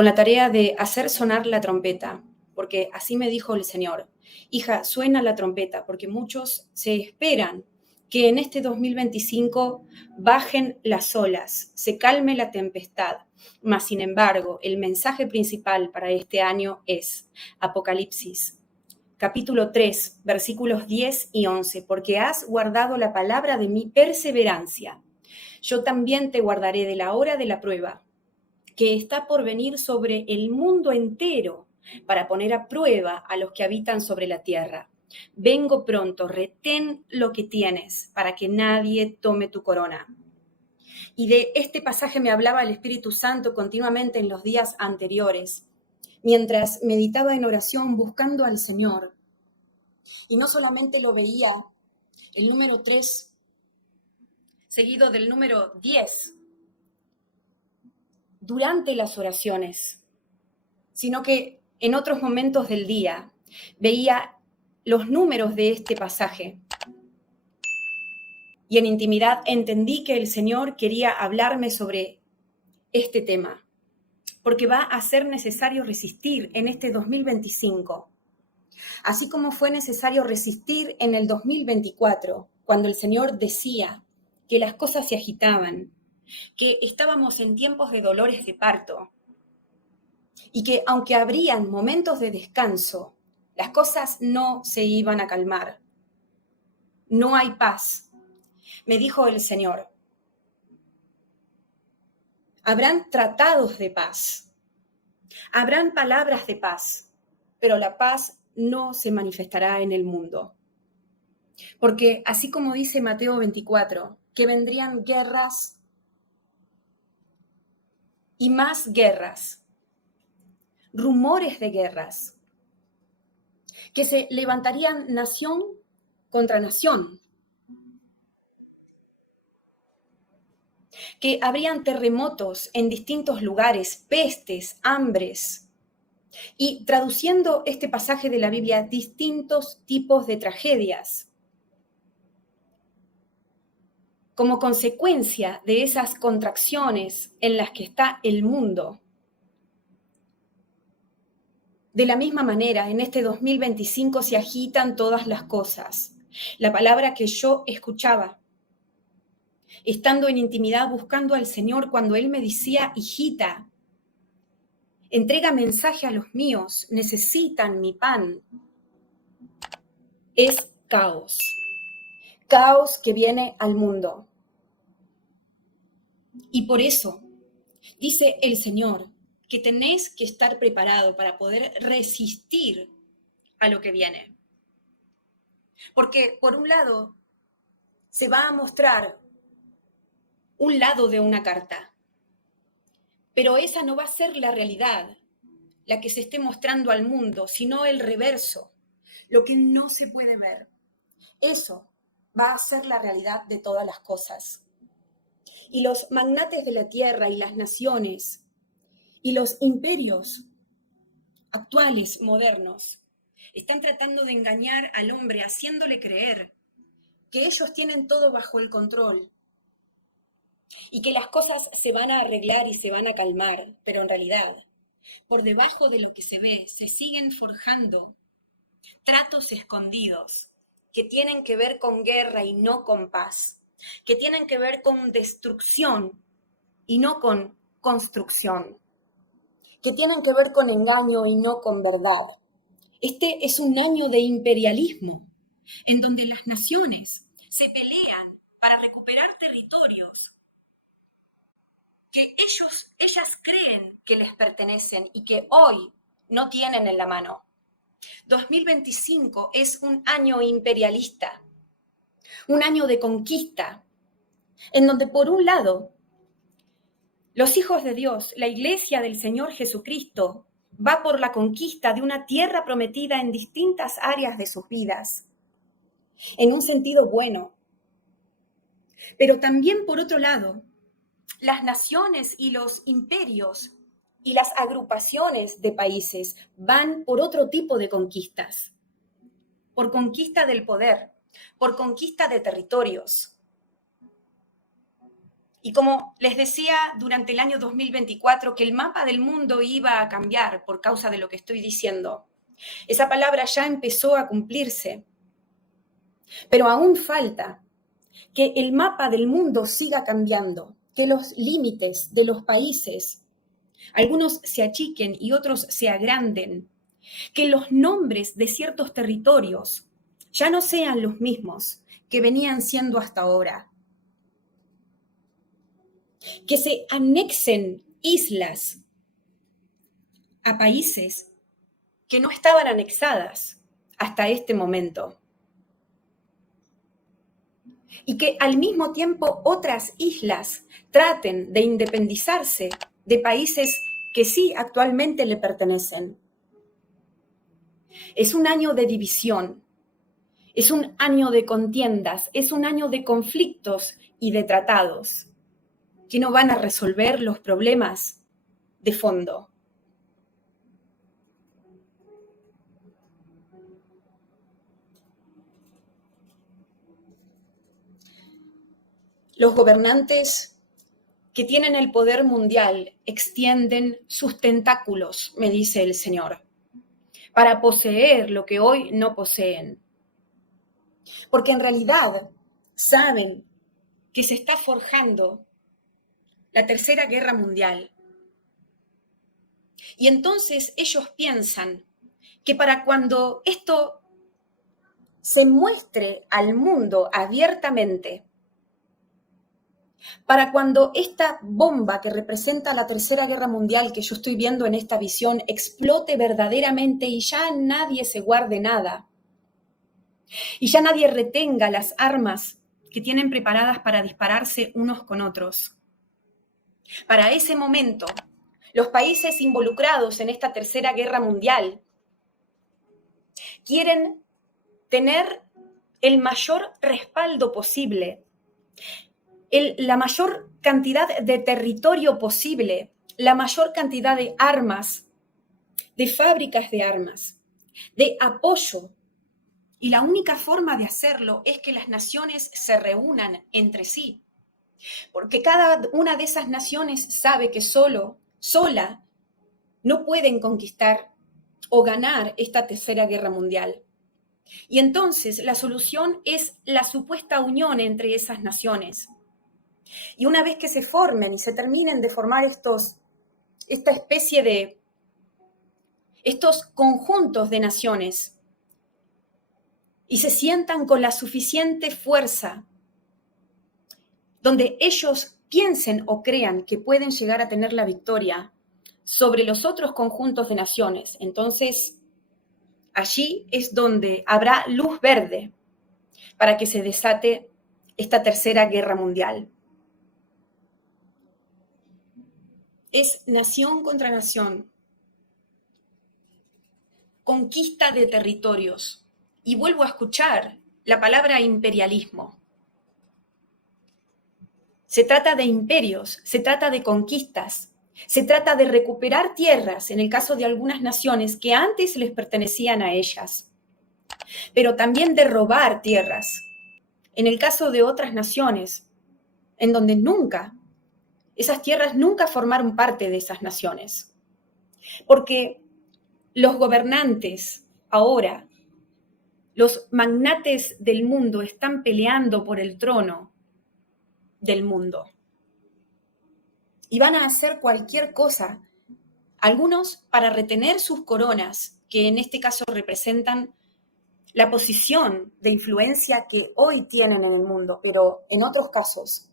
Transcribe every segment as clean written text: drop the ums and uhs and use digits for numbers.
con la tarea de hacer sonar la trompeta, porque así me dijo el Señor: hija, suena la trompeta, porque muchos se esperan que en este 2025 bajen las olas, se calme la tempestad. Mas, sin embargo, el mensaje principal para este año es Apocalipsis, capítulo 3, versículos 10 y 11, porque has guardado la palabra de mi perseverancia. Yo también te guardaré de la hora de la prueba, que está por venir sobre el mundo entero, para poner a prueba a los que habitan sobre la tierra. Vengo pronto, retén lo que tienes, para que nadie tome tu corona. Y de este pasaje me hablaba el Espíritu Santo continuamente en los días anteriores, mientras meditaba en oración buscando al Señor. Y no solamente lo veía el número 3, seguido del número 10, durante las oraciones, sino que en otros momentos del día veía los números de este pasaje. Y en intimidad entendí que el Señor quería hablarme sobre este tema, porque va a ser necesario resistir en este 2025, así como fue necesario resistir en el 2024, cuando el Señor decía que las cosas se agitaban, que estábamos en tiempos de dolores de parto, y que aunque habrían momentos de descanso, las cosas no se iban a calmar. No hay paz. Me dijo el Señor: habrán tratados de paz, habrán palabras de paz, pero la paz no se manifestará en el mundo. Porque así como dice Mateo 24, que vendrían guerras y más guerras, rumores de guerras, que se levantarían nación contra nación, que habrían terremotos en distintos lugares, pestes, hambres, y traduciendo este pasaje de la Biblia, distintos tipos de tragedias, como consecuencia de esas contracciones en las que está el mundo. De la misma manera, en este 2025 se agitan todas las cosas. La palabra que yo escuchaba, estando en intimidad buscando al Señor, cuando Él me decía: hijita, entrega mensaje a los míos, necesitan mi pan, es caos. Caos que viene al mundo. Y por eso dice el Señor que tenéis que estar preparado para poder resistir a lo que viene. Porque por un lado se va a mostrar un lado de una carta, pero esa no va a ser la realidad, la que se esté mostrando al mundo, sino el reverso, lo que no se puede ver. Eso va a ser la realidad de todas las cosas. Y los magnates de la tierra y las naciones y los imperios actuales, modernos, están tratando de engañar al hombre, haciéndole creer que ellos tienen todo bajo el control y que las cosas se van a arreglar y se van a calmar, pero en realidad, por debajo de lo que se ve, se siguen forjando tratos escondidos que tienen que ver con guerra y no con paz, que tienen que ver con destrucción y no con construcción, que tienen que ver con engaño y no con verdad. Este es un año de imperialismo, en donde las naciones se pelean para recuperar territorios que ellas creen que les pertenecen y que hoy no tienen en la mano. 2025 es un año imperialista, un año de conquista, en donde por un lado los hijos de Dios, la iglesia del Señor Jesucristo, va por la conquista de una tierra prometida en distintas áreas de sus vidas, en un sentido bueno. Pero también, por otro lado, las naciones y los imperios y las agrupaciones de países van por otro tipo de conquistas, por conquista del poder, por conquista de territorios. Y como les decía durante el año 2024 que el mapa del mundo iba a cambiar por causa de lo que estoy diciendo, esa palabra ya empezó a cumplirse, pero aún falta que el mapa del mundo siga cambiando, que los límites de los países, algunos se achiquen y otros se agranden, que los nombres de ciertos territorios ya no sean los mismos que venían siendo hasta ahora, que se anexen islas a países que no estaban anexadas hasta este momento. Y que al mismo tiempo otras islas traten de independizarse de países que sí actualmente le pertenecen. Es un año de división, es un año de contiendas, es un año de conflictos y de tratados que no van a resolver los problemas de fondo. Los gobernantes que tienen el poder mundial extienden sus tentáculos, me dice el Señor, para poseer lo que hoy no poseen. Porque en realidad saben que se está forjando la Tercera Guerra Mundial. Y entonces ellos piensan que para cuando esto se muestre al mundo abiertamente, para cuando esta bomba que representa la Tercera Guerra Mundial que yo estoy viendo en esta visión explote verdaderamente y ya nadie se guarde nada, y ya nadie retenga las armas que tienen preparadas para dispararse unos con otros. Para ese momento, los países involucrados en esta Tercera Guerra Mundial quieren tener el mayor respaldo posible, la mayor cantidad de territorio posible, la mayor cantidad de armas, de fábricas de armas, de apoyo. Y la única forma de hacerlo es que las naciones se reúnan entre sí, porque cada una de esas naciones sabe que sola, no pueden conquistar o ganar esta Tercera Guerra Mundial. Y entonces la solución es la supuesta unión entre esas naciones. Y una vez que se formen y se terminen de formar esta especie de, estos conjuntos de naciones, y se sientan con la suficiente fuerza, donde ellos piensen o crean que pueden llegar a tener la victoria sobre los otros conjuntos de naciones, entonces allí es donde habrá luz verde para que se desate esta Tercera Guerra Mundial. Es nación contra nación, conquista de territorios. Y vuelvo a escuchar la palabra imperialismo. Se trata de imperios, se trata de conquistas, se trata de recuperar tierras, en el caso de algunas naciones que antes les pertenecían a ellas, pero también de robar tierras, en el caso de otras naciones, en donde esas tierras nunca formaron parte de esas naciones. Porque los gobernantes ahora, los magnates del mundo están peleando por el trono del mundo. Y van a hacer cualquier cosa, algunos para retener sus coronas, que en este caso representan la posición de influencia que hoy tienen en el mundo, pero en otros casos,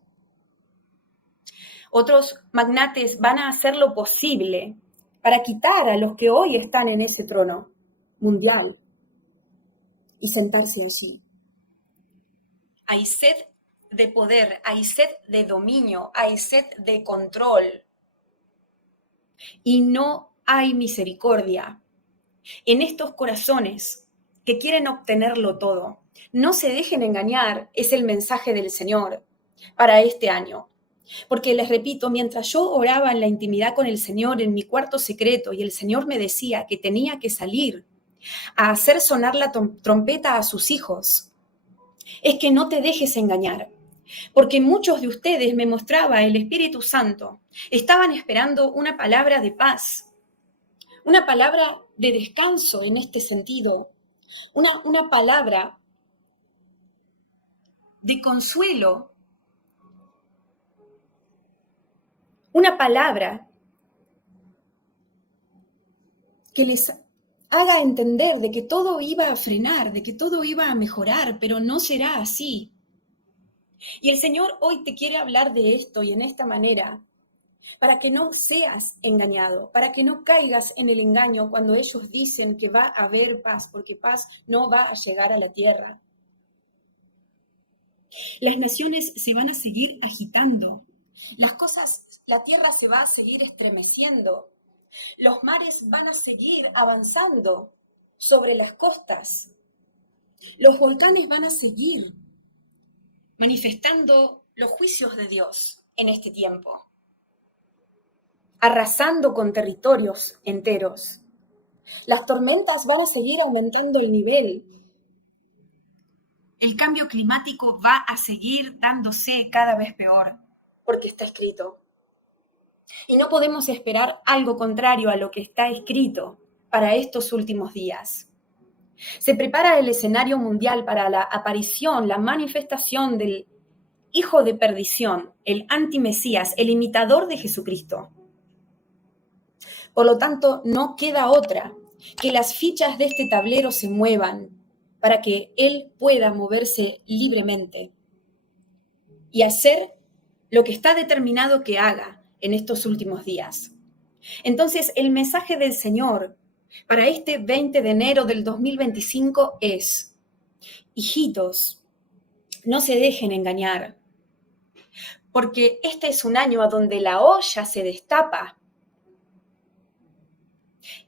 otros magnates van a hacer lo posible para quitar a los que hoy están en ese trono mundial y sentarse allí. Hay sed de poder, hay sed de dominio, hay sed de control. Y no hay misericordia en estos corazones que quieren obtenerlo todo. No se dejen engañar, es el mensaje del Señor para este año. Porque les repito, mientras yo oraba en la intimidad con el Señor en mi cuarto secreto y el Señor me decía que tenía que salir a hacer sonar la trompeta a sus hijos, es que no te dejes engañar. Porque muchos de ustedes, me mostraba el Espíritu Santo, estaban esperando una palabra de paz, una palabra de descanso en este sentido, una palabra de consuelo, una palabra que les haga entender de que todo iba a frenar, de que todo iba a mejorar, pero no será así. Y el Señor hoy te quiere hablar de esto y en esta manera, para que no seas engañado, para que no caigas en el engaño cuando ellos dicen que va a haber paz, porque paz no va a llegar a la tierra. Las naciones se van a seguir agitando, las cosas, la tierra se va a seguir estremeciendo, los mares van a seguir avanzando sobre las costas, los volcanes van a seguir manifestando los juicios de Dios en este tiempo, arrasando con territorios enteros. Las tormentas van a seguir aumentando el nivel. El cambio climático va a seguir dándose cada vez peor, porque está escrito. Y no podemos esperar algo contrario a lo que está escrito para estos últimos días. Se prepara el escenario mundial para la aparición, la manifestación del hijo de perdición, el antimesías, el imitador de Jesucristo. Por lo tanto, no queda otra que las fichas de este tablero se muevan para que Él pueda moverse libremente y hacer lo que está determinado que haga en estos últimos días. Entonces, el mensaje del Señor para este 20 de enero del 2025 es: hijitos, no se dejen engañar, porque este es un año a donde la olla se destapa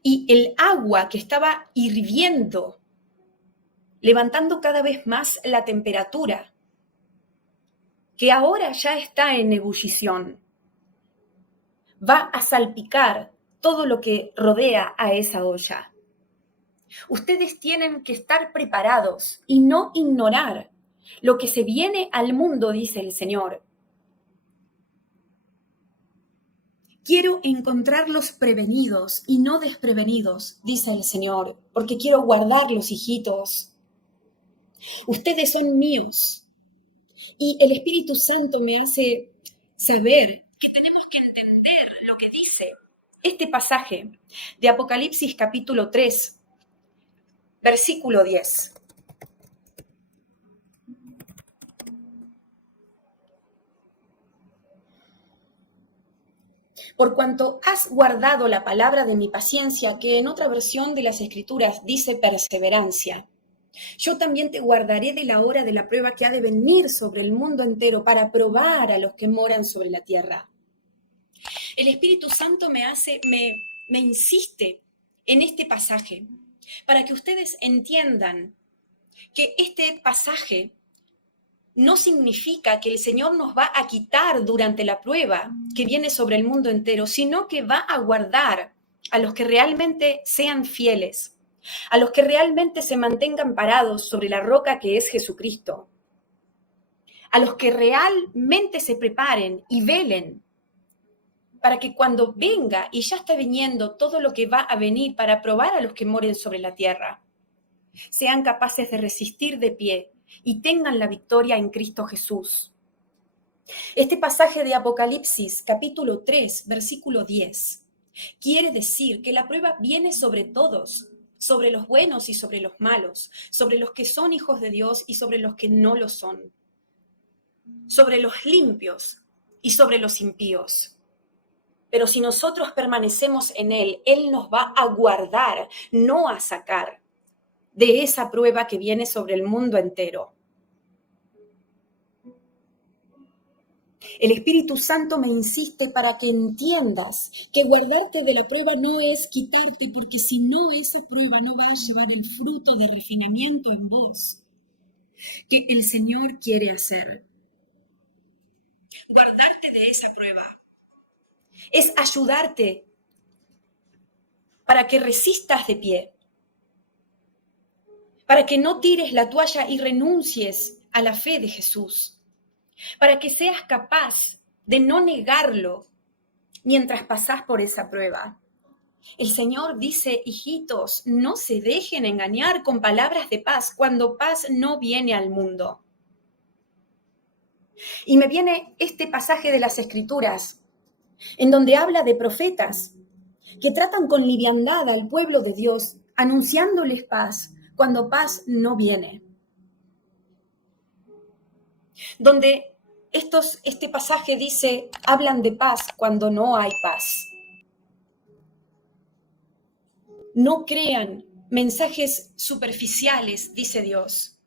y el agua que estaba hirviendo, levantando cada vez más la temperatura, que ahora ya está en ebullición, va a salpicar todo lo que rodea a esa olla. Ustedes tienen que estar preparados y no ignorar lo que se viene al mundo, dice el Señor. Quiero encontrarlos prevenidos y no desprevenidos, dice el Señor, porque quiero guardarlos, hijitos. Ustedes son míos. Y el Espíritu Santo me hace saber que tenemos que entender lo que dice este pasaje de Apocalipsis capítulo 3, versículo 10. Por cuanto has guardado la palabra de mi paciencia, que en otra versión de las Escrituras dice perseverancia, yo también te guardaré de la hora de la prueba que ha de venir sobre el mundo entero para probar a los que moran sobre la tierra. El Espíritu Santo me insiste en este pasaje para que ustedes entiendan que este pasaje no significa que el Señor nos va a quitar durante la prueba que viene sobre el mundo entero, sino que va a guardar a los que realmente sean fieles, a los que realmente se mantengan parados sobre la roca que es Jesucristo, a los que realmente se preparen y velen para que cuando venga, y ya está viniendo todo lo que va a venir para probar a los que moren sobre la tierra, sean capaces de resistir de pie y tengan la victoria en Cristo Jesús. Este pasaje de Apocalipsis, capítulo 3, versículo 10, quiere decir que la prueba viene sobre todos, sobre los buenos y sobre los malos, sobre los que son hijos de Dios y sobre los que no lo son, sobre los limpios y sobre los impíos. Pero si nosotros permanecemos en Él, Él nos va a guardar, no a sacar de esa prueba que viene sobre el mundo entero. El Espíritu Santo me insiste para que entiendas que guardarte de la prueba no es quitarte, porque si no, esa prueba no va a llevar el fruto de refinamiento en vos que el Señor quiere hacer. Guardarte de esa prueba es ayudarte para que resistas de pie, para que no tires la toalla y renuncies a la fe de Jesús. para que seas capaz de no negarlo mientras pasás por esa prueba. El Señor dice, hijitos, no se dejen engañar con palabras de paz cuando paz no viene al mundo. Y me viene este pasaje de las Escrituras, en donde habla de profetas que tratan con liviandad al pueblo de Dios, anunciándoles paz cuando paz no viene. Donde este pasaje dice, hablan de paz cuando no hay paz. No crean mensajes superficiales, dice Dios,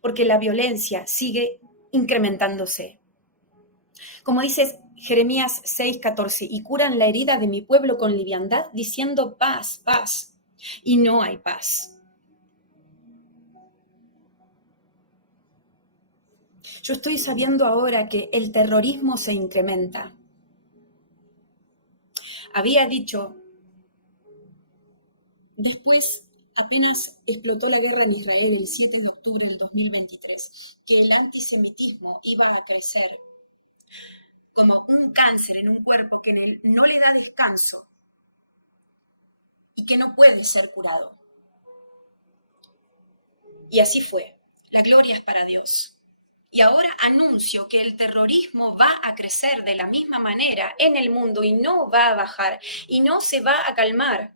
porque la violencia sigue incrementándose. Como dice Jeremías 6:14, y curan la herida de mi pueblo con liviandad, diciendo paz, paz, y no hay paz. Yo estoy sabiendo ahora que el terrorismo se incrementa. Había dicho, después apenas explotó la guerra en Israel el 7 de octubre del 2023, que el antisemitismo iba a crecer como un cáncer en un cuerpo que no le da descanso y que no puede ser curado. Y así fue. La gloria es para Dios. Y ahora anuncio que el terrorismo va a crecer de la misma manera en el mundo y no va a bajar y no se va a calmar.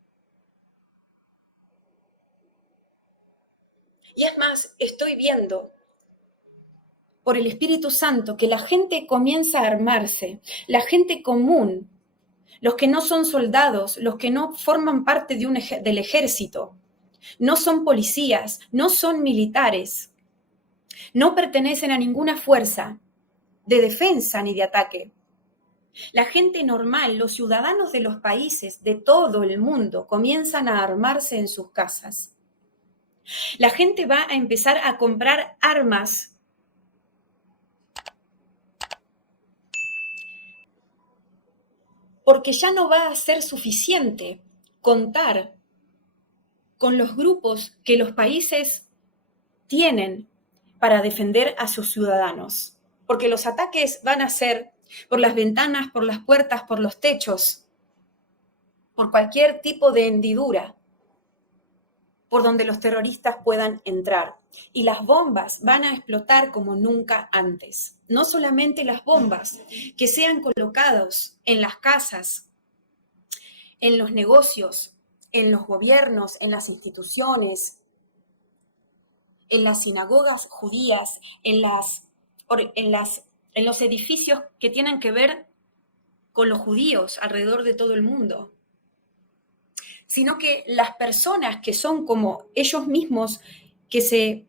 Y es más, estoy viendo por el Espíritu Santo que la gente comienza a armarse, la gente común, los que no son soldados, los que no forman parte del ejército, no son policías, no son militares, no pertenecen a ninguna fuerza de defensa ni de ataque. La gente normal, los ciudadanos de los países de todo el mundo comienzan a armarse en sus casas. La gente va a empezar a comprar armas porque ya no va a ser suficiente contar con los grupos que los países tienen para defender a sus ciudadanos, porque los ataques van a ser por las ventanas, por las puertas, por los techos, por cualquier tipo de hendidura por donde los terroristas puedan entrar. Y las bombas van a explotar como nunca antes. No solamente las bombas, que sean colocados en las casas, en los negocios, en los gobiernos, en las instituciones, en las sinagogas judías, en los edificios que tienen que ver con los judíos alrededor de todo el mundo, sino que las personas que son como ellos mismos, que se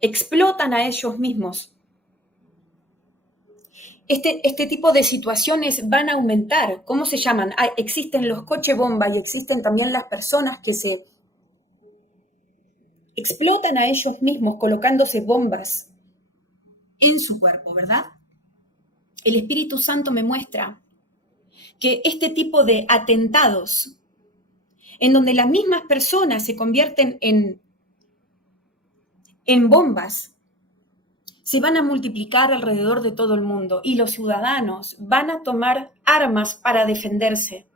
explotan a ellos mismos. Este tipo de situaciones van a aumentar. ¿Cómo se llaman? Existen los coches bomba y existen también las personas que se explotan a ellos mismos colocándose bombas en su cuerpo, ¿verdad? El Espíritu Santo me muestra que este tipo de atentados, en donde las mismas personas se convierten en bombas, se van a multiplicar alrededor de todo el mundo y los ciudadanos van a tomar armas para defenderse,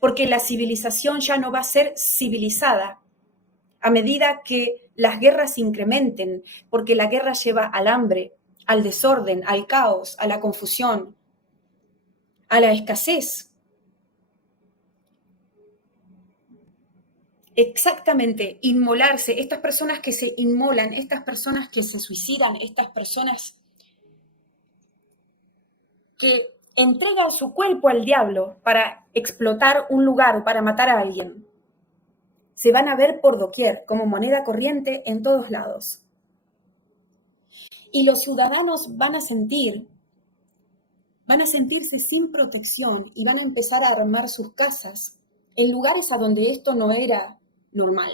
porque la civilización ya no va a ser civilizada a medida que las guerras incrementen, porque la guerra lleva al hambre, al desorden, al caos, a la confusión, a la escasez. Exactamente, inmolarse, estas personas que se inmolan, estas personas que se suicidan, estas personas que entregan su cuerpo al diablo para explotar un lugar o para matar a alguien, se van a ver por doquier como moneda corriente en todos lados. Y los ciudadanos van a sentirse sin protección y van a empezar a armar sus casas en lugares a donde esto no era normal.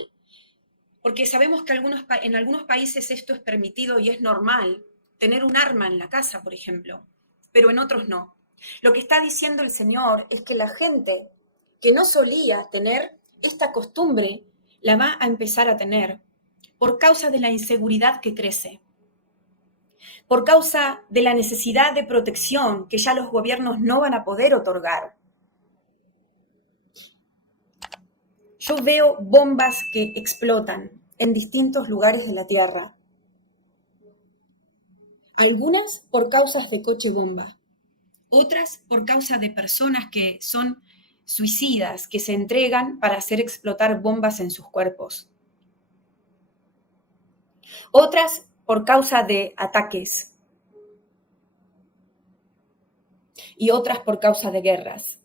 Porque sabemos que en algunos países esto es permitido y es normal, tener un arma en la casa, por ejemplo, pero en otros no. Lo que está diciendo el Señor es que la gente que no solía tener esta costumbre la va a empezar a tener por causa de la inseguridad que crece. por causa de la necesidad de protección que ya los gobiernos no van a poder otorgar. Yo veo bombas que explotan en distintos lugares de la Tierra. Algunas por causas de coche bomba, otras por causa de personas que son suicidas, que se entregan para hacer explotar bombas en sus cuerpos. Otras por causa de ataques y otras por causa de guerras.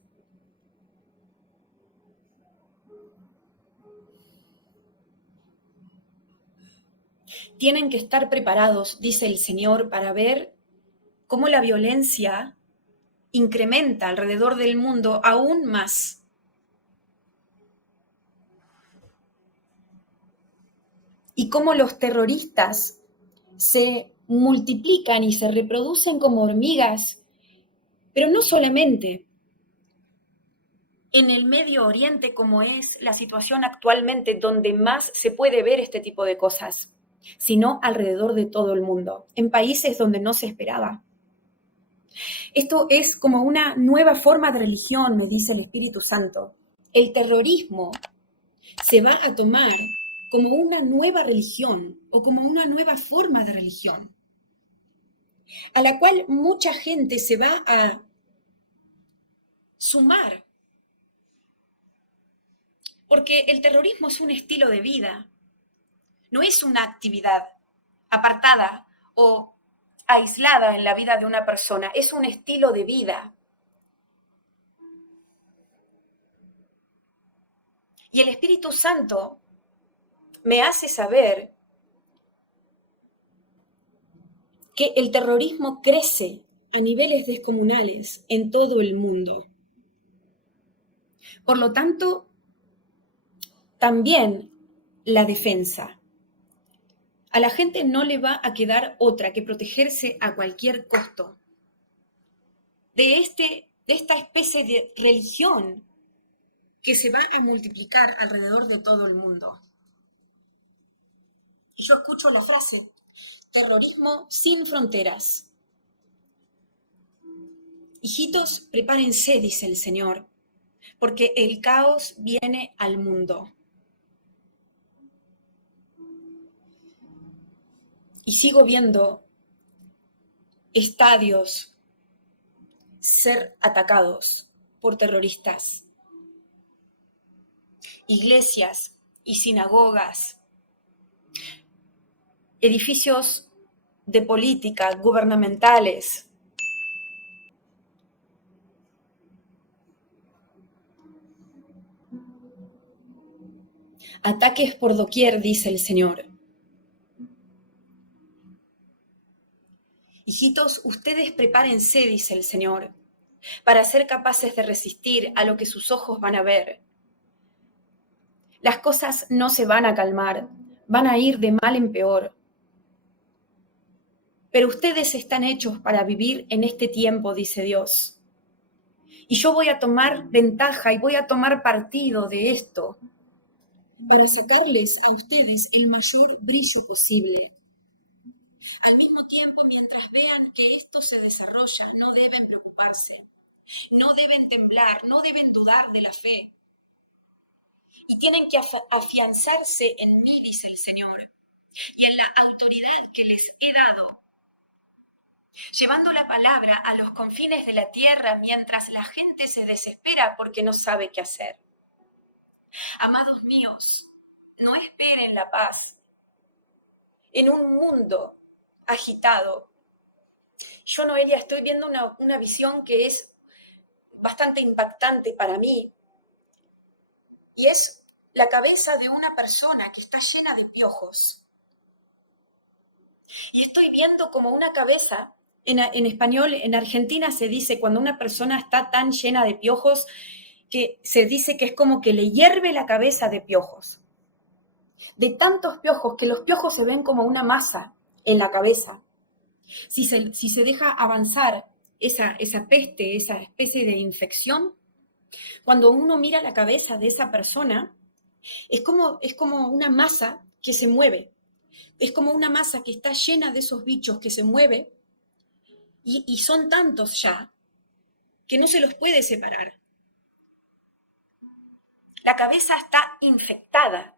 Tienen que estar preparados, dice el Señor, para ver cómo la violencia incrementa alrededor del mundo aún más. Y cómo los terroristas se multiplican y se reproducen como hormigas, pero no solamente en el Medio Oriente, como es la situación actualmente, donde más se puede ver este tipo de cosas, sino alrededor de todo el mundo, en países donde no se esperaba. Esto es como una nueva forma de religión, me dice el Espíritu Santo. El terrorismo se va a tomar como una nueva religión o como una nueva forma de religión, a la cual mucha gente se va a sumar, porque el terrorismo es un estilo de vida, no es una actividad apartada o aislada en la vida de una persona, es un estilo de vida. Y el Espíritu Santo me hace saber que el terrorismo crece a niveles descomunales en todo el mundo. Por lo tanto, también la defensa. A la gente no le va a quedar otra que protegerse a cualquier costo de esta especie de religión que se va a multiplicar alrededor de todo el mundo. Y yo escucho la frase, terrorismo sin fronteras. Hijitos, prepárense, dice el Señor, porque el caos viene al mundo. Y sigo viendo estadios ser atacados por terroristas, iglesias y sinagogas, edificios de política gubernamentales. Ataques por doquier, dice el Señor. Hijitos, ustedes prepárense, dice el Señor, para ser capaces de resistir a lo que sus ojos van a ver. Las cosas no se van a calmar, van a ir de mal en peor. Pero ustedes están hechos para vivir en este tiempo, dice Dios. Y yo voy a tomar ventaja y voy a tomar partido de esto para sacarles a ustedes el mayor brillo posible. Al mismo tiempo, mientras vean que esto se desarrolla, no deben preocuparse, no deben temblar, no deben dudar de la fe. Y tienen que afianzarse en mí, dice el Señor, y en la autoridad que les he dado, llevando la palabra a los confines de la tierra mientras la gente se desespera porque no sabe qué hacer. Amados míos, no esperen la paz en un mundo agitado. Yo, Noelia, estoy viendo una visión que es bastante impactante para mí, y es la cabeza de una persona que está llena de piojos. Y estoy viendo como una cabeza, en español, en Argentina se dice cuando una persona está tan llena de piojos, que se dice que es como que le hierve la cabeza de piojos. De tantos piojos, que los piojos se ven como una masa en la cabeza. Si se deja avanzar esa peste, esa especie de infección, cuando uno mira la cabeza de esa persona, es como una masa que se mueve. Es como una masa que está llena de esos bichos que se mueve y son tantos ya que no se los puede separar. La cabeza está infectada.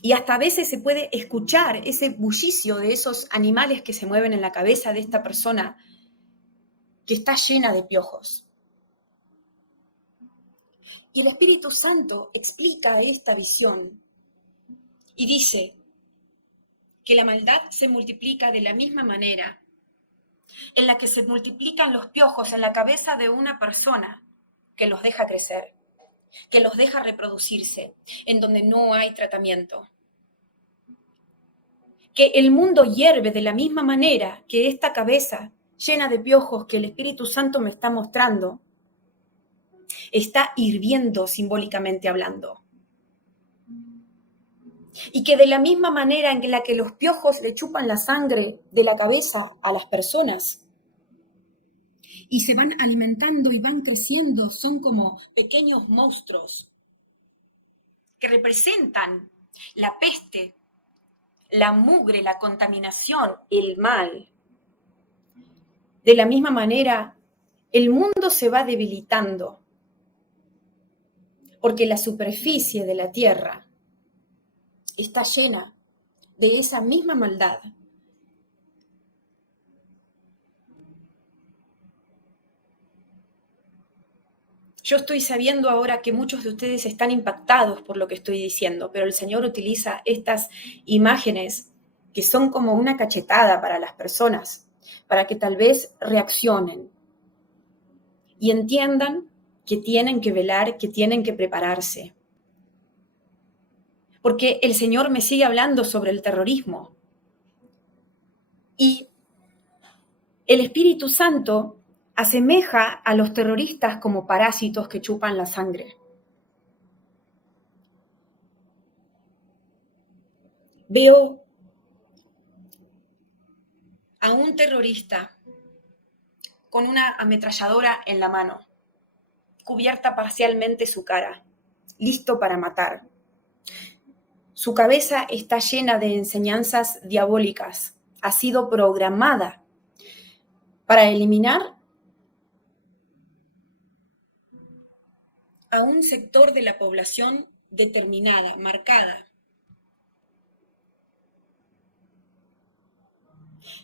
Y hasta a veces se puede escuchar ese bullicio de esos animales que se mueven en la cabeza de esta persona que está llena de piojos. Y el Espíritu Santo explica esta visión y dice que la maldad se multiplica de la misma manera en la que se multiplican los piojos en la cabeza de una persona que los deja crecer, que los deja reproducirse, en donde no hay tratamiento. Que el mundo hierve de la misma manera que esta cabeza llena de piojos que el Espíritu Santo me está mostrando, está hirviendo simbólicamente hablando. Y que de la misma manera en la que los piojos le chupan la sangre de la cabeza a las personas y se van alimentando y van creciendo, son como pequeños monstruos que representan la peste, la mugre, la contaminación, el mal. De la misma manera, el mundo se va debilitando porque la superficie de la tierra está llena de esa misma maldad. Yo estoy sabiendo ahora que muchos de ustedes están impactados por lo que estoy diciendo, pero el Señor utiliza estas imágenes que son como una cachetada para las personas, para que tal vez reaccionen y entiendan que tienen que velar, que tienen que prepararse. Porque el Señor me sigue hablando sobre el terrorismo. Y el Espíritu Santo asemeja a los terroristas como parásitos que chupan la sangre. Veo a un terrorista con una ametralladora en la mano, cubierta parcialmente su cara, listo para matar. Su cabeza está llena de enseñanzas diabólicas, ha sido programada para eliminar a un sector de la población determinada, marcada.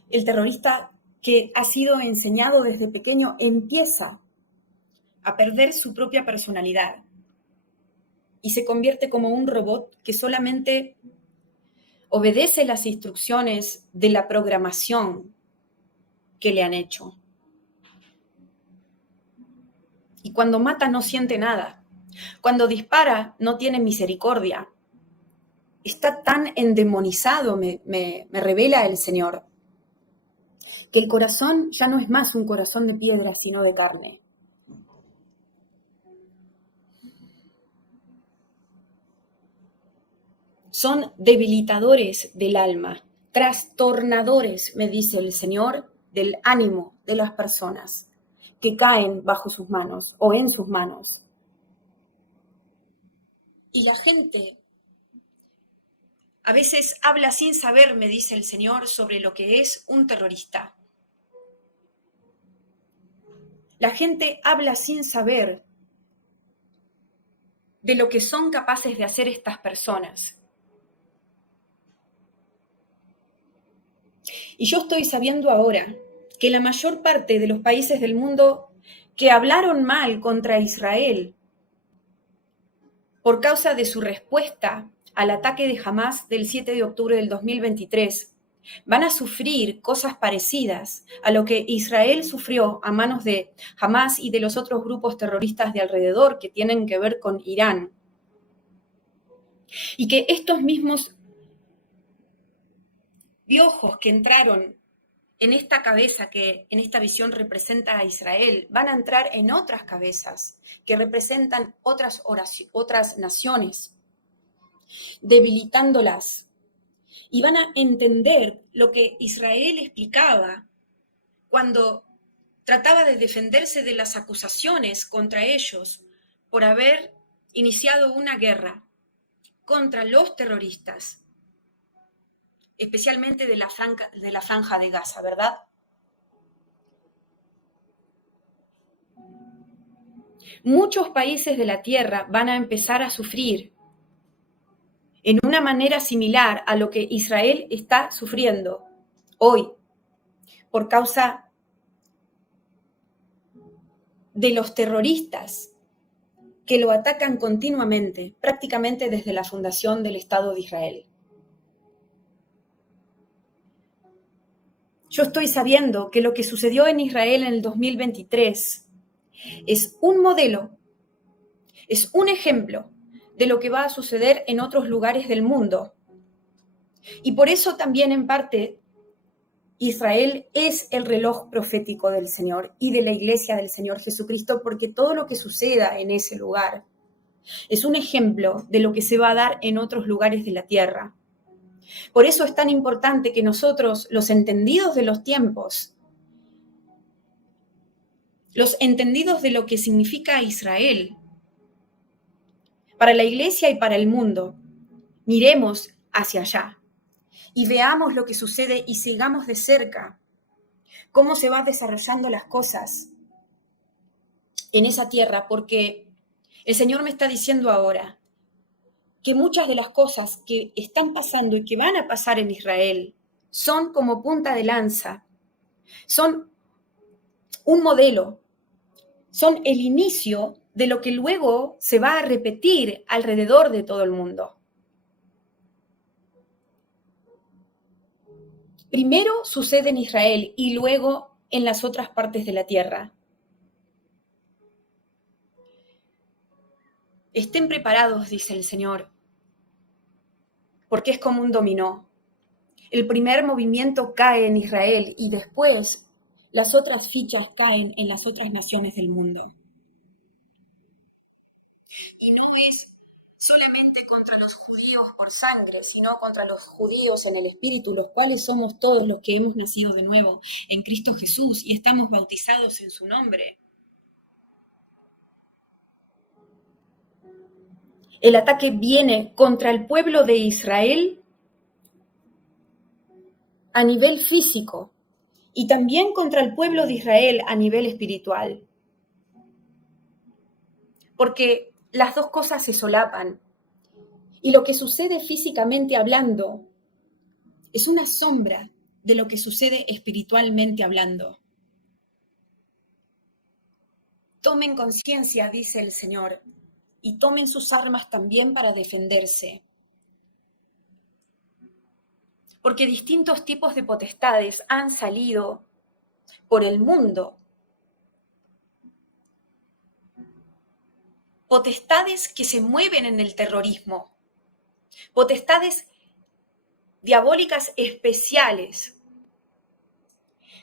El terrorista que ha sido enseñado desde pequeño empieza a perder su propia personalidad y se convierte como un robot que solamente obedece las instrucciones de la programación que le han hecho. Y cuando mata no siente nada. Cuando dispara no tiene misericordia. Está tan endemonizado, me revela el Señor, que el corazón ya no es más un corazón de piedra, sino de carne. Son debilitadores del alma, trastornadores, me dice el Señor, del ánimo de las personas que caen bajo sus manos o en sus manos. Y la gente a veces habla sin saber, me dice el Señor, sobre lo que es un terrorista. La gente habla sin saber de lo que son capaces de hacer estas personas. Y yo estoy sabiendo ahora que la mayor parte de los países del mundo que hablaron mal contra Israel por causa de su respuesta al ataque de Hamás del 7 de octubre del 2023, van a sufrir cosas parecidas a lo que Israel sufrió a manos de Hamás y de los otros grupos terroristas de alrededor que tienen que ver con Irán. Y que estos mismos piojos que entraron en esta cabeza que en esta visión representa a Israel, van a entrar en otras cabezas que representan otras naciones, debilitándolas. Y van a entender lo que Israel explicaba cuando trataba de defenderse de las acusaciones contra ellos por haber iniciado una guerra contra los terroristas, especialmente de la franja de Gaza, ¿verdad? Muchos países de la Tierra van a empezar a sufrir en una manera similar a lo que Israel está sufriendo hoy por causa de los terroristas que lo atacan continuamente, prácticamente desde la fundación del Estado de Israel. Yo estoy sabiendo que lo que sucedió en Israel en el 2023 es un modelo, es un ejemplo de lo que va a suceder en otros lugares del mundo. Y por eso también en parte Israel es el reloj profético del Señor y de la iglesia del Señor Jesucristo, porque todo lo que suceda en ese lugar es un ejemplo de lo que se va a dar en otros lugares de la tierra. Por eso es tan importante que nosotros, los entendidos de los tiempos, los entendidos de lo que significa Israel, para la iglesia y para el mundo, miremos hacia allá y veamos lo que sucede y sigamos de cerca cómo se van desarrollando las cosas en esa tierra, porque el Señor me está diciendo ahora que muchas de las cosas que están pasando y que van a pasar en Israel son como punta de lanza, son un modelo, son el inicio de lo que luego se va a repetir alrededor de todo el mundo. Primero sucede en Israel y luego en las otras partes de la tierra. Estén preparados, dice el Señor, porque es como un dominó. El primer movimiento cae en Israel y después las otras fichas caen en las otras naciones del mundo. Y no es solamente contra los judíos por sangre, sino contra los judíos en el espíritu, los cuales somos todos los que hemos nacido de nuevo en Cristo Jesús y estamos bautizados en su nombre. El ataque viene contra el pueblo de Israel a nivel físico y también contra el pueblo de Israel a nivel espiritual. Porque las dos cosas se solapan. Y lo que sucede físicamente hablando es una sombra de lo que sucede espiritualmente hablando. Tomen conciencia, dice el Señor, y tomen sus armas también para defenderse. Porque distintos tipos de potestades han salido por el mundo. Potestades que se mueven en el terrorismo. Potestades diabólicas especiales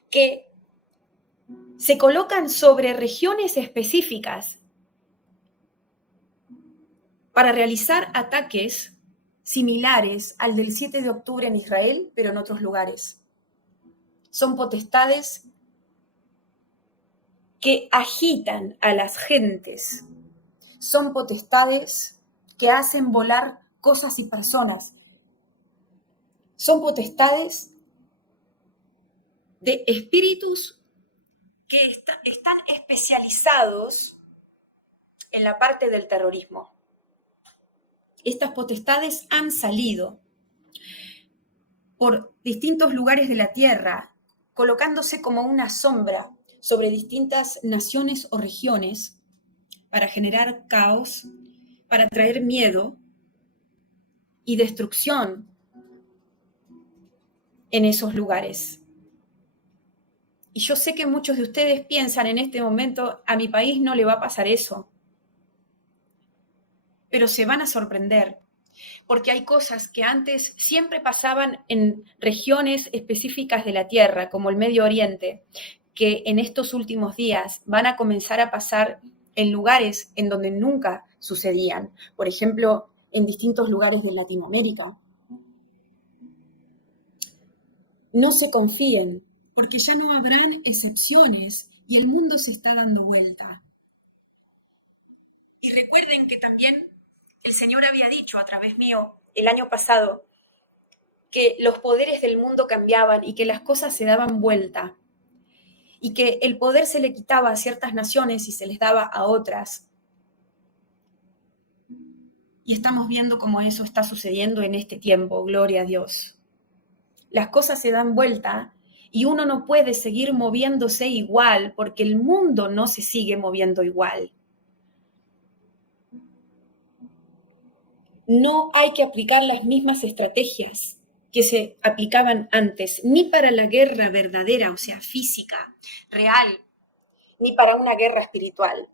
que se colocan sobre regiones específicas para realizar ataques similares al del 7 de octubre en Israel, pero en otros lugares. Son potestades que agitan a las gentes. Son potestades que hacen volar cosas y personas. Son potestades de espíritus que están especializados en la parte del terrorismo. Estas potestades han salido por distintos lugares de la tierra, colocándose como una sombra sobre distintas naciones o regiones para generar caos, para traer miedo y destrucción en esos lugares. Y yo sé que muchos de ustedes piensan en este momento, a mi país no le va a pasar eso, pero se van a sorprender, porque hay cosas que antes siempre pasaban en regiones específicas de la Tierra, como el Medio Oriente, que en estos últimos días van a comenzar a pasar en lugares en donde nunca sucedían. Por ejemplo, en distintos lugares de Latinoamérica. No se confíen, porque ya no habrán excepciones y el mundo se está dando vuelta. Y recuerden que también el Señor había dicho a través mío el año pasado que los poderes del mundo cambiaban y que las cosas se daban vuelta y que el poder se le quitaba a ciertas naciones y se les daba a otras. Y estamos viendo cómo eso está sucediendo en este tiempo, gloria a Dios. Las cosas se dan vuelta y uno no puede seguir moviéndose igual porque el mundo no se sigue moviendo igual. No hay que aplicar las mismas estrategias que se aplicaban antes, ni para la guerra verdadera, o sea, física, real, ni para una guerra espiritual.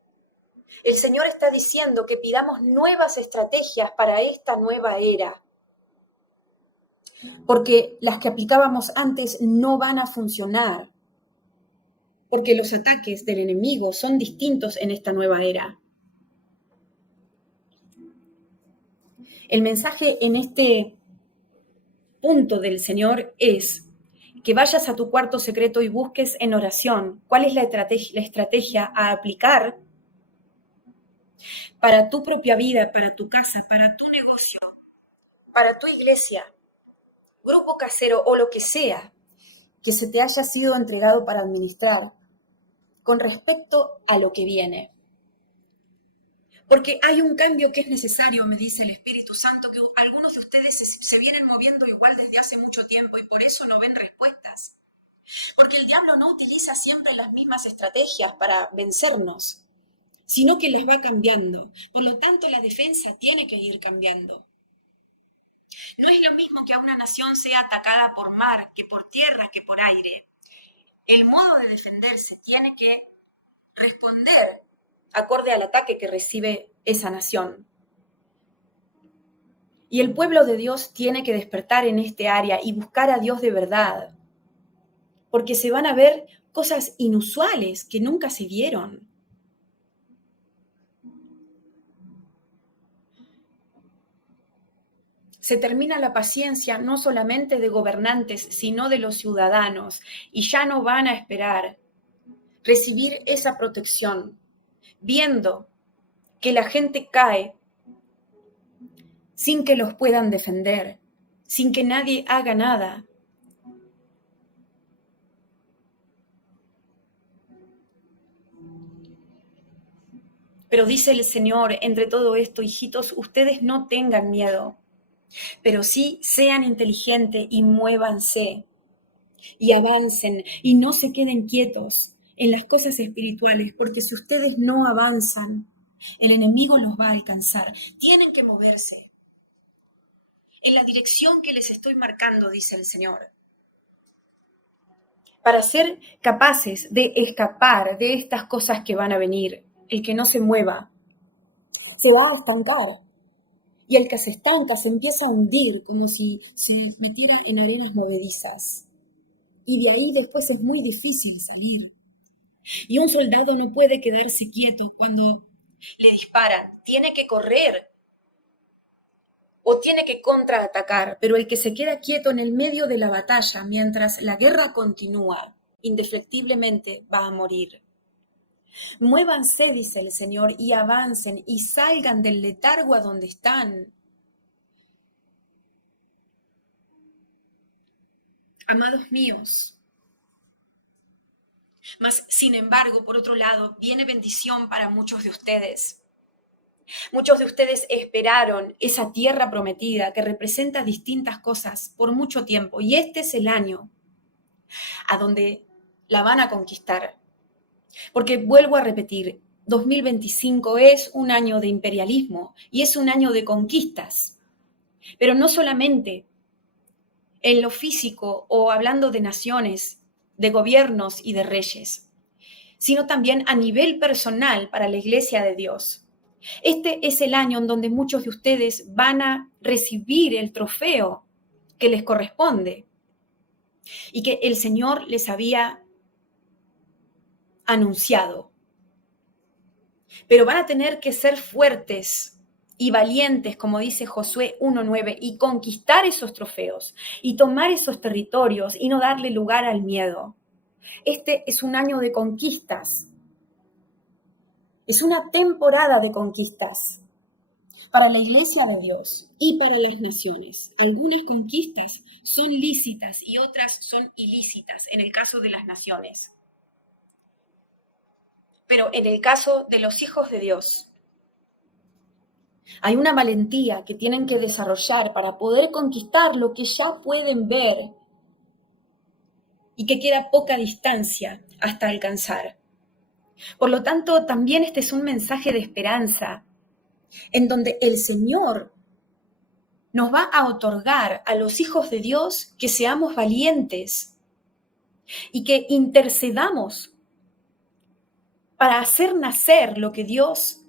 El Señor está diciendo que pidamos nuevas estrategias para esta nueva era, porque las que aplicábamos antes no van a funcionar, porque los ataques del enemigo son distintos en esta nueva era. El mensaje en este punto del Señor es que vayas a tu cuarto secreto y busques en oración cuál es la estrategia a aplicar para tu propia vida, para tu casa, para tu negocio, para tu iglesia, grupo casero o lo que sea que se te haya sido entregado para administrar con respecto a lo que viene. Porque hay un cambio que es necesario, me dice el Espíritu Santo, que algunos de ustedes se vienen moviendo igual desde hace mucho tiempo y por eso no ven respuestas. Porque el diablo no utiliza siempre las mismas estrategias para vencernos, sino que las va cambiando. Por lo tanto, la defensa tiene que ir cambiando. No es lo mismo que a una nación sea atacada por mar, que por tierra, que por aire. El modo de defenderse tiene que responder acorde al ataque que recibe esa nación. Y el pueblo de Dios tiene que despertar en este área y buscar a Dios de verdad, porque se van a ver cosas inusuales que nunca se vieron. Se termina la paciencia no solamente de gobernantes, sino de los ciudadanos, y ya no van a esperar recibir esa protección, viendo que la gente cae sin que los puedan defender, sin que nadie haga nada. Pero dice el Señor, entre todo esto, hijitos, ustedes no tengan miedo, pero sí sean inteligentes y muévanse y avancen y no se queden quietos en las cosas espirituales, porque si ustedes no avanzan, el enemigo los va a alcanzar. Tienen que moverse en la dirección que les estoy marcando, dice el Señor, para ser capaces de escapar de estas cosas que van a venir. El que no se mueva se va a estancar. Y el que se estanca se empieza a hundir como si se metiera en arenas movedizas. Y de ahí después es muy difícil salir. Y un soldado no puede quedarse quieto cuando le disparan. Tiene que correr o tiene que contraatacar. Pero el que se queda quieto en el medio de la batalla mientras la guerra continúa, indefectiblemente va a morir. Muévanse, dice el Señor, y avancen y salgan del letargo a donde están. Amados míos, mas sin embargo, por otro lado, viene bendición para muchos de ustedes. Muchos de ustedes esperaron esa tierra prometida que representa distintas cosas por mucho tiempo y este es el año a donde la van a conquistar. Porque vuelvo a repetir, 2025 es un año de imperialismo y es un año de conquistas, pero no solamente en lo físico o hablando de naciones, de gobiernos y de reyes, sino también a nivel personal para la Iglesia de Dios. Este es el año en donde muchos de ustedes van a recibir el trofeo que les corresponde y que el Señor les había anunciado. Pero van a tener que ser fuertes y valientes, como dice Josué 1:9, y conquistar esos trofeos y tomar esos territorios y no darle lugar al miedo. Este es un año de conquistas. Es una temporada de conquistas para la iglesia de Dios y para las naciones. Algunas conquistas son lícitas y otras son ilícitas en el caso de las naciones. Pero en el caso de los hijos de Dios, hay una valentía que tienen que desarrollar para poder conquistar lo que ya pueden ver y que queda poca distancia hasta alcanzar. Por lo tanto, también este es un mensaje de esperanza, en donde el Señor nos va a otorgar a los hijos de Dios que seamos valientes y que intercedamos para hacer nacer lo que Dios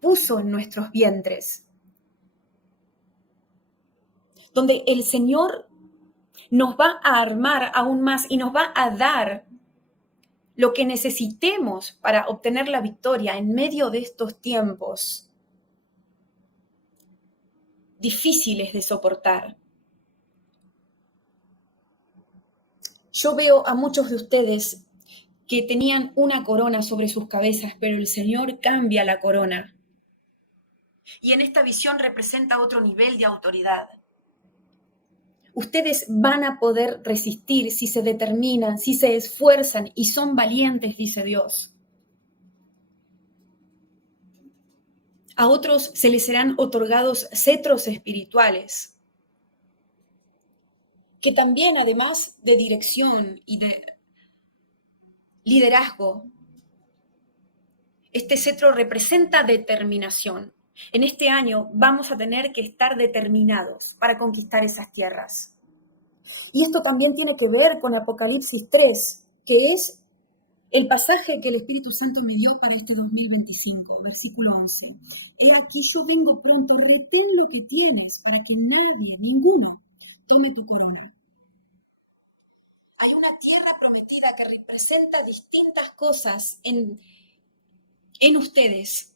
puso en nuestros vientres. Donde el Señor nos va a armar aún más y nos va a dar lo que necesitemos para obtener la victoria en medio de estos tiempos difíciles de soportar. Yo veo a muchos de ustedes que tenían una corona sobre sus cabezas, pero el Señor cambia la corona. Y en esta visión representa otro nivel de autoridad. Ustedes van a poder resistir si se determinan, si se esfuerzan y son valientes, dice Dios. A otros se les serán otorgados cetros espirituales, que también, además de dirección y de liderazgo, este cetro representa determinación. En este año vamos a tener que estar determinados para conquistar esas tierras. Y esto también tiene que ver con Apocalipsis 3, que es el pasaje que el Espíritu Santo me dio para este 2025, versículo 11. He aquí yo vengo pronto, retén lo que tienes para que nadie, ninguno, tome tu corona. Hay una tierra prometida que representa distintas cosas en ustedes,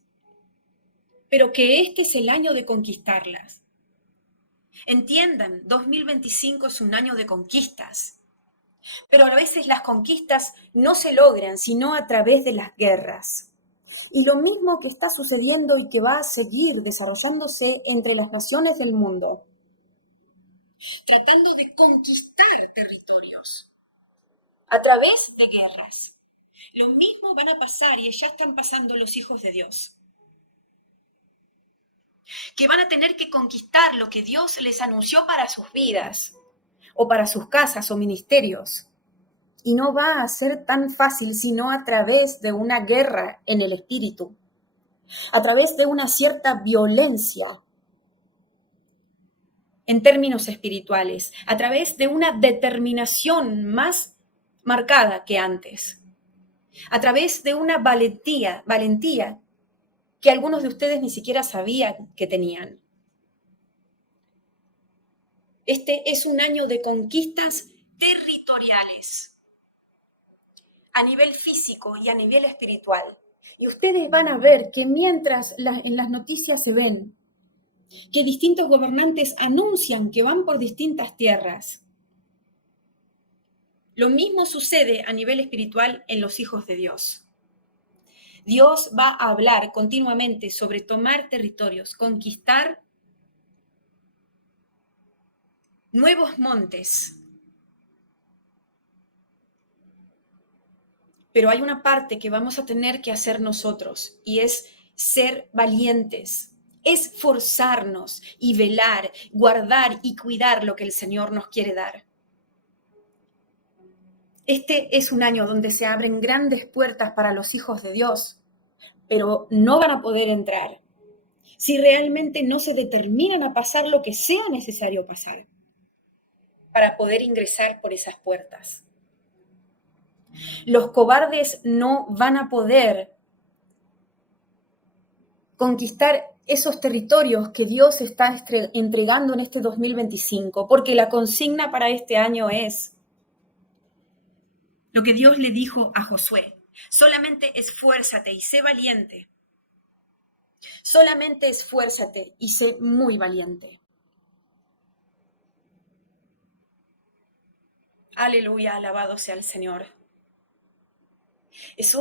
pero que este es el año de conquistarlas. Entiendan, 2025 es un año de conquistas, pero a veces las conquistas no se logran sino a través de las guerras. Y lo mismo que está sucediendo y que va a seguir desarrollándose entre las naciones del mundo, tratando de conquistar territorios a través de guerras. Lo mismo van a pasar y ya están pasando los hijos de Dios, que van a tener que conquistar lo que Dios les anunció para sus vidas, o para sus casas o ministerios. Y no va a ser tan fácil sino a través de una guerra en el espíritu, a través de una cierta violencia en términos espirituales, a través de una determinación más marcada que antes, a través de una valentía que algunos de ustedes ni siquiera sabían que tenían. Este es un año de conquistas territoriales, a nivel físico y a nivel espiritual. Y ustedes van a ver que mientras en las noticias se ven que distintos gobernantes anuncian que van por distintas tierras, lo mismo sucede a nivel espiritual en los hijos de Dios. Dios va a hablar continuamente sobre tomar territorios, conquistar nuevos montes. Pero hay una parte que vamos a tener que hacer nosotros y es ser valientes, esforzarnos y velar, guardar y cuidar lo que el Señor nos quiere dar. Este es un año donde se abren grandes puertas para los hijos de Dios, pero no van a poder entrar si realmente no se determinan a pasar lo que sea necesario pasar para poder ingresar por esas puertas. Los cobardes no van a poder conquistar esos territorios que Dios está entregando en este 2025, porque la consigna para este año es lo que Dios le dijo a Josué: solamente esfuérzate y sé valiente. Solamente esfuérzate y sé muy valiente. Aleluya, alabado sea el Señor. Es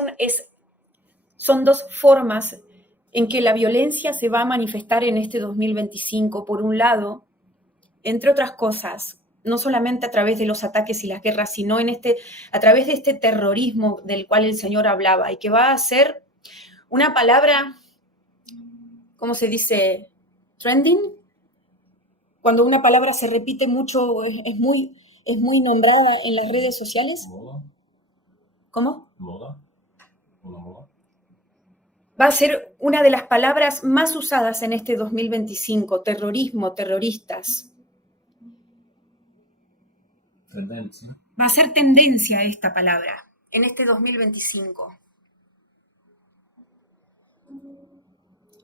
Son dos formas en que la violencia se va a manifestar en este 2025. Por un lado, entre otras cosas, no solamente a través de los ataques y las guerras, sino a través de este terrorismo del cual el Señor hablaba y que va a ser una palabra, ¿cómo se dice? Trending. Cuando una palabra se repite mucho, es muy nombrada en las redes sociales. ¿Moda? ¿Cómo? ¿Moda? ¿Una moda? Va a ser una de las palabras más usadas en este 2025, terrorismo, terroristas. Tendencia. Va a ser tendencia esta palabra en este 2025.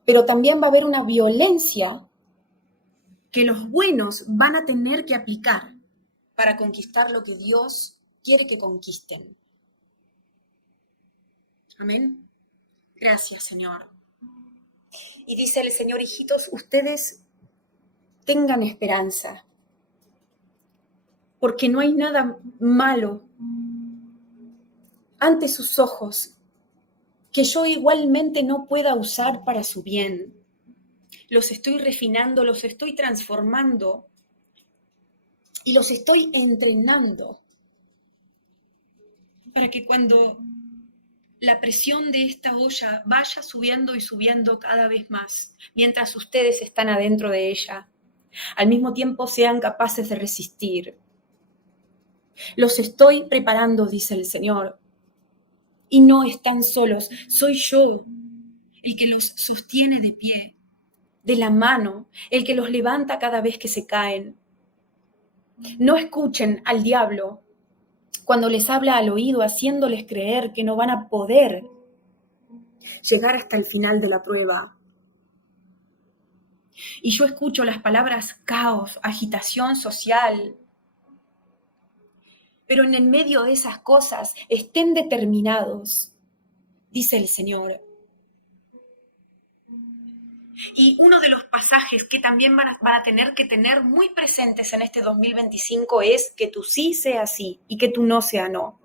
Pero también va a haber una violencia que los buenos van a tener que aplicar para conquistar lo que Dios quiere que conquisten. Amén. Gracias, Señor. Y dice el Señor, hijitos, ustedes tengan esperanza, porque no hay nada malo ante sus ojos que yo igualmente no pueda usar para su bien. Los estoy refinando, los estoy transformando y los estoy entrenando para que cuando la presión de esta olla vaya subiendo y subiendo cada vez más, mientras ustedes están adentro de ella, al mismo tiempo sean capaces de resistir. Los estoy preparando, dice el Señor, y no están solos, soy yo el que los sostiene de pie, de la mano, el que los levanta cada vez que se caen. No escuchen al diablo cuando les habla al oído, haciéndoles creer que no van a poder llegar hasta el final de la prueba. Y yo escucho las palabras caos, agitación social, pero en el medio de esas cosas estén determinados, dice el Señor. Y uno de los pasajes que también van a tener que tener muy presentes en este 2025 es que tu sí sea sí y que tu no sea no.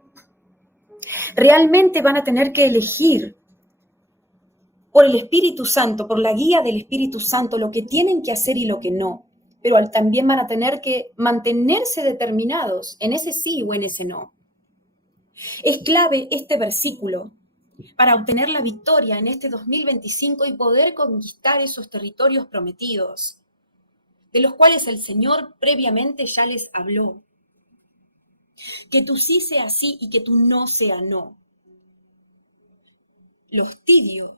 Realmente van a tener que elegir por el Espíritu Santo, por la guía del Espíritu Santo, lo que tienen que hacer y lo que no. Pero también van a tener que mantenerse determinados en ese sí o en ese no. Es clave este versículo para obtener la victoria en este 2025 y poder conquistar esos territorios prometidos, de los cuales el Señor previamente ya les habló. Que tu sí sea sí y que tu no sea no. Los tibios,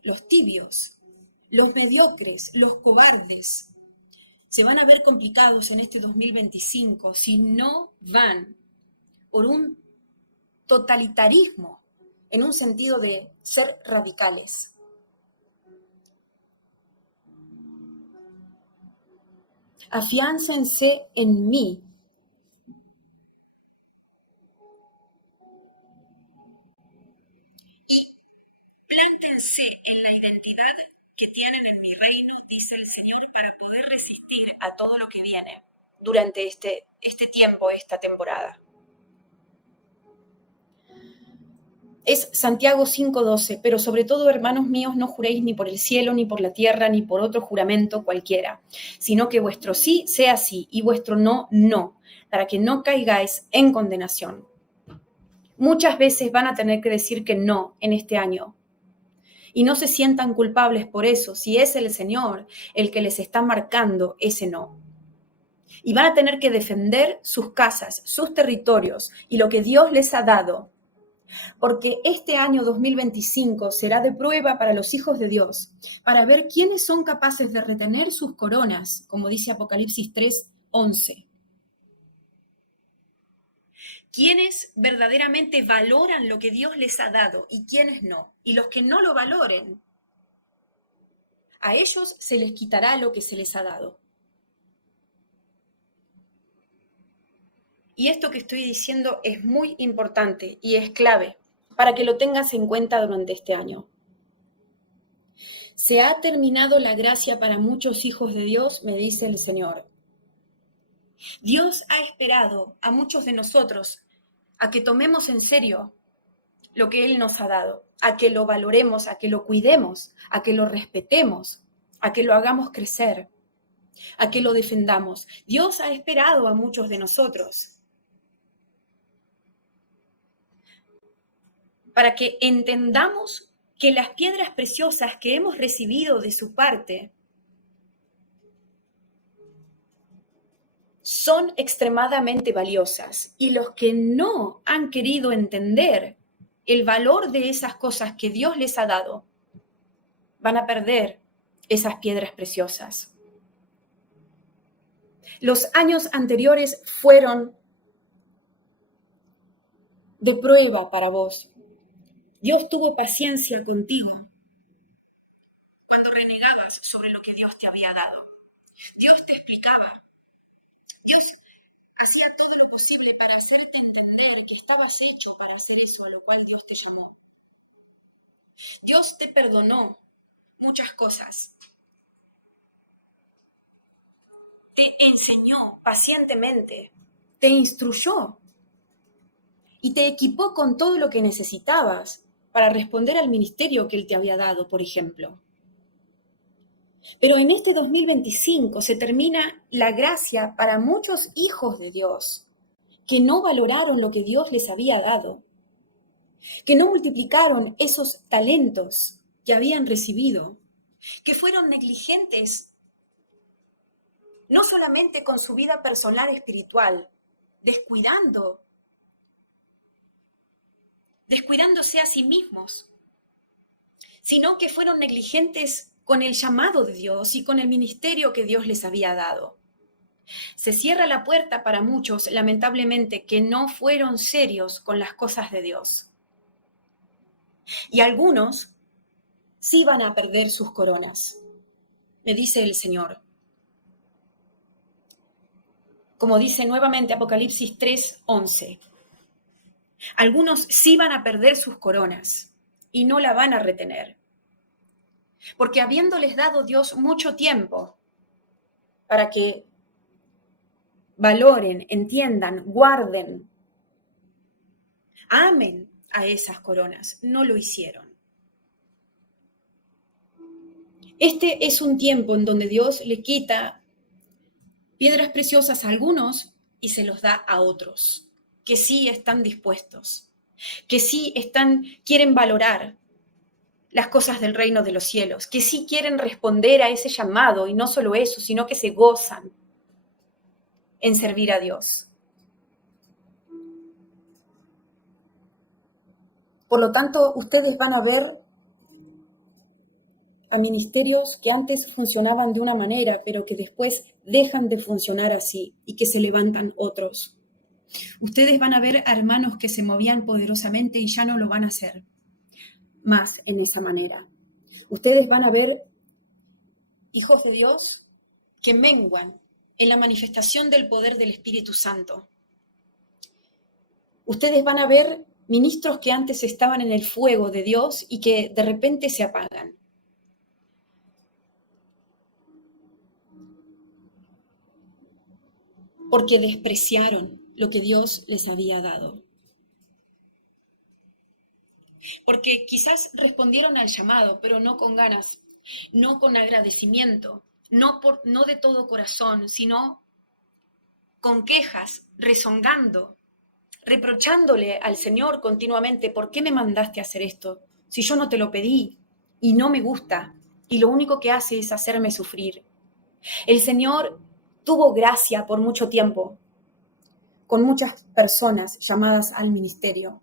los mediocres, los cobardes, se van a ver complicados en este 2025 si no van por un totalitarismo en un sentido de ser radicales. Afiáncense en mí. Y plántense en la identidad que tienen en mi reino, dice el Señor, para poder resistir a todo lo que viene durante este tiempo, esta temporada. Es Santiago 5:12, pero sobre todo, hermanos míos, no juréis ni por el cielo, ni por la tierra, ni por otro juramento cualquiera, sino que vuestro sí sea sí y vuestro no, no, para que no caigáis en condenación. Muchas veces van a tener que decir que no en este año. Y no se sientan culpables por eso, si es el Señor el que les está marcando ese no. Y van a tener que defender sus casas, sus territorios y lo que Dios les ha dado. Porque este año 2025 será de prueba para los hijos de Dios, para ver quiénes son capaces de retener sus coronas, como dice Apocalipsis 3:11. Quiénes verdaderamente valoran lo que Dios les ha dado y quiénes no. Y los que no lo valoren, a ellos se les quitará lo que se les ha dado. Y esto que estoy diciendo es muy importante y es clave para que lo tengas en cuenta durante este año. Se ha terminado la gracia para muchos hijos de Dios, me dice el Señor. Dios ha esperado a muchos de nosotros a que tomemos en serio lo que Él nos ha dado, a que lo valoremos, a que lo cuidemos, a que lo respetemos, a que lo hagamos crecer, a que lo defendamos. Dios ha esperado a muchos de nosotros para que entendamos que las piedras preciosas que hemos recibido de su parte son extremadamente valiosas, y los que no han querido entender el valor de esas cosas que Dios les ha dado van a perder esas piedras preciosas. Los años anteriores fueron de prueba para vos. Dios tuvo paciencia contigo cuando renegabas sobre lo que Dios te había dado. Dios te explicaba. Dios hacía todo lo posible para hacerte entender que estabas hecho para hacer eso a lo cual Dios te llamó. Dios te perdonó muchas cosas. Te enseñó pacientemente, te instruyó y te equipó con todo lo que necesitabas para responder al ministerio que Él te había dado, por ejemplo. Pero en este 2025 se termina la gracia para muchos hijos de Dios que no valoraron lo que Dios les había dado, que no multiplicaron esos talentos que habían recibido, que fueron negligentes no solamente con su vida personal espiritual, descuidándose a sí mismos, sino que fueron negligentes con el llamado de Dios y con el ministerio que Dios les había dado. Se cierra la puerta para muchos, lamentablemente, que no fueron serios con las cosas de Dios. Y algunos sí van a perder sus coronas, me dice el Señor. Como dice nuevamente Apocalipsis 3:11. Algunos sí van a perder sus coronas y no la van a retener. Porque habiéndoles dado Dios mucho tiempo para que valoren, entiendan, guarden, amen a esas coronas, no lo hicieron. Este es un tiempo en donde Dios le quita piedras preciosas a algunos y se los da a otros, que sí están dispuestos, que sí quieren valorar las cosas del reino de los cielos, que sí quieren responder a ese llamado, y no solo eso, sino que se gozan en servir a Dios. Por lo tanto, ustedes van a ver a ministerios que antes funcionaban de una manera, pero que después dejan de funcionar así y que se levantan otros. Ustedes van a ver a hermanos que se movían poderosamente y ya no lo van a hacer más en esa manera. Ustedes van a ver hijos de Dios que menguan en la manifestación del poder del Espíritu Santo. Ustedes van a ver ministros que antes estaban en el fuego de Dios y que de repente se apagan. Porque despreciaron lo que Dios les había dado. Porque quizás respondieron al llamado, pero no con ganas, no con agradecimiento, no de todo corazón, sino con quejas, rezongando, reprochándole al Señor continuamente: ¿por qué me mandaste a hacer esto? Si yo no te lo pedí y no me gusta, y lo único que hace es hacerme sufrir. El Señor tuvo gracia por mucho tiempo con muchas personas llamadas al ministerio.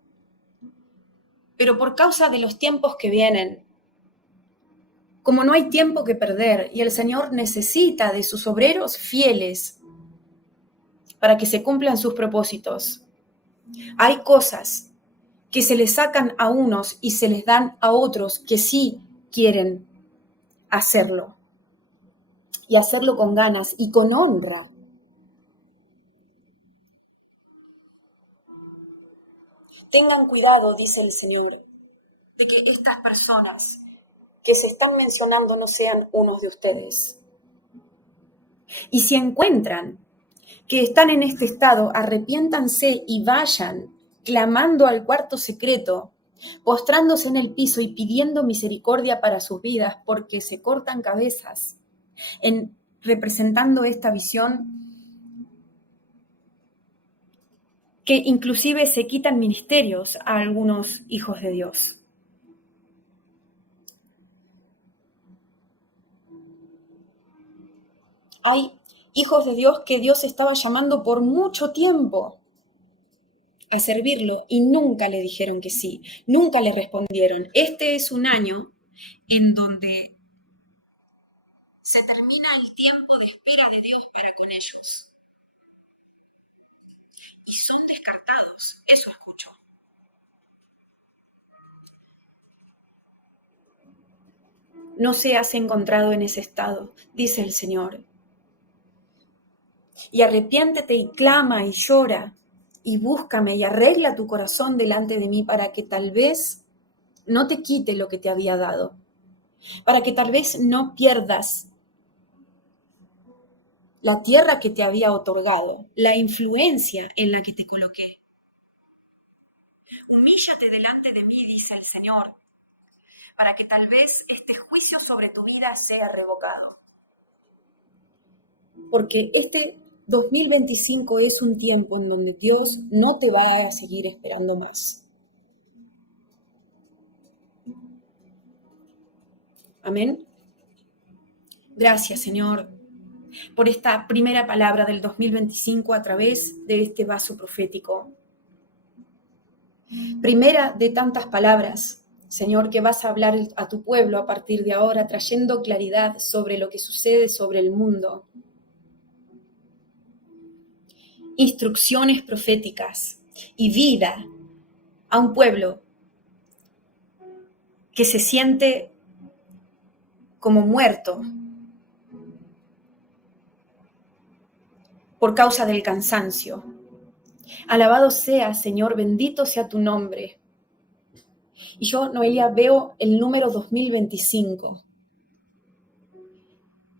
Pero por causa de los tiempos que vienen, como no hay tiempo que perder y el Señor necesita de sus obreros fieles para que se cumplan sus propósitos, hay cosas que se les sacan a unos y se les dan a otros que sí quieren hacerlo, y hacerlo con ganas y con honra. Tengan cuidado, dice el Señor, de que estas personas que se están mencionando no sean unos de ustedes. Y si encuentran que están en este estado, arrepiéntanse y vayan clamando al cuarto secreto postrándose en el piso y pidiendo misericordia para sus vidas, porque se cortan cabezas, representando esta visión que inclusive se quitan ministerios a algunos hijos de Dios. Hay hijos de Dios que Dios estaba llamando por mucho tiempo a servirlo y nunca le dijeron que sí, nunca le respondieron. Este es un año en donde se termina el tiempo de espera de Dios para con ellos. Y son descartados, eso escucho. No seas encontrado en ese estado, dice el Señor. Y arrepiéntete y clama y llora y búscame y arregla tu corazón delante de mí para que tal vez no te quite lo que te había dado, para que tal vez no pierdas la tierra que te había otorgado, la influencia en la que te coloqué. Humíllate delante de mí, dice el Señor, para que tal vez este juicio sobre tu vida sea revocado. Porque este 2025 es un tiempo en donde Dios no te va a seguir esperando más. Amén. Gracias, Señor, por esta primera palabra del 2025 a través de este vaso profético. Primera de tantas palabras, Señor, que vas a hablar a tu pueblo a partir de ahora, trayendo claridad sobre lo que sucede sobre el mundo. Instrucciones proféticas y vida a un pueblo que se siente como muerto por causa del cansancio. Alabado sea, Señor, bendito sea tu nombre. Y yo, Noelia, veo el número 2025.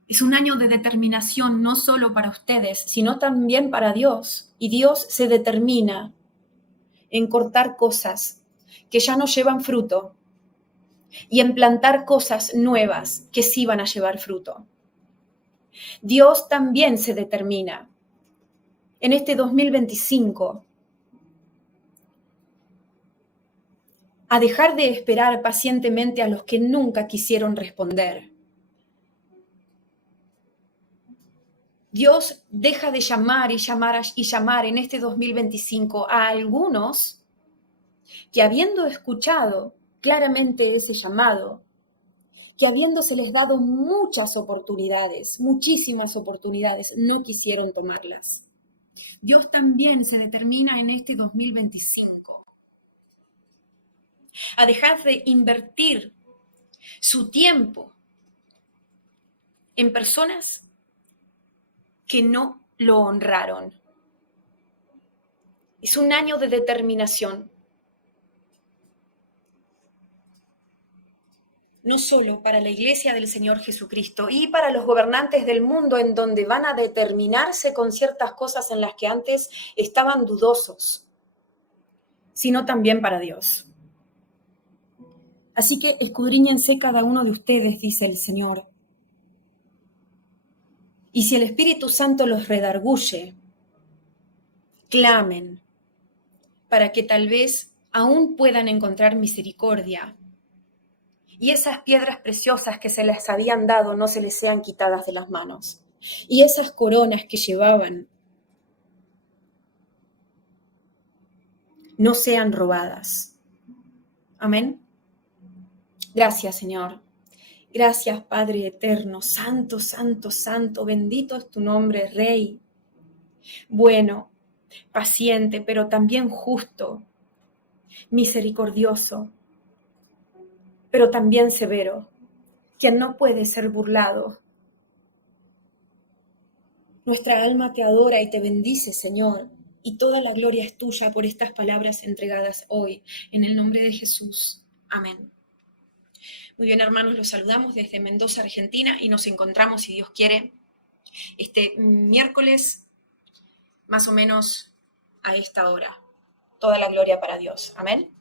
Es un año de determinación no solo para ustedes, sino también para Dios. Y Dios se determina en cortar cosas que ya no llevan fruto y en plantar cosas nuevas que sí van a llevar fruto. Dios también se determina en este 2025 a dejar de esperar pacientemente a los que nunca quisieron responder. Dios deja de llamar y llamar en este 2025 a algunos que, habiendo escuchado claramente ese llamado, que habiéndoseles dado muchas oportunidades, muchísimas oportunidades, no quisieron tomarlas. Dios también se determina en este 2025 a dejar de invertir su tiempo en personas que no lo honraron. Es un año de determinación, no solo para la Iglesia del Señor Jesucristo y para los gobernantes del mundo, en donde van a determinarse con ciertas cosas en las que antes estaban dudosos, sino también para Dios. Así que escudriñense cada uno de ustedes, dice el Señor. Y si el Espíritu Santo los redarguye, clamen para que tal vez aún puedan encontrar misericordia y esas piedras preciosas que se les habían dado no se les sean quitadas de las manos. Y esas coronas que llevaban no sean robadas. Amén. Gracias, Señor. Gracias, Padre eterno, santo, santo, santo, bendito es tu nombre, Rey. Bueno, paciente, pero también justo, misericordioso, pero también severo, quien no puede ser burlado. Nuestra alma te adora y te bendice, Señor, y toda la gloria es tuya por estas palabras entregadas hoy, en el nombre de Jesús. Amén. Muy bien, hermanos, los saludamos desde Mendoza, Argentina, y nos encontramos, si Dios quiere, este miércoles, más o menos a esta hora. Toda la gloria para Dios. Amén.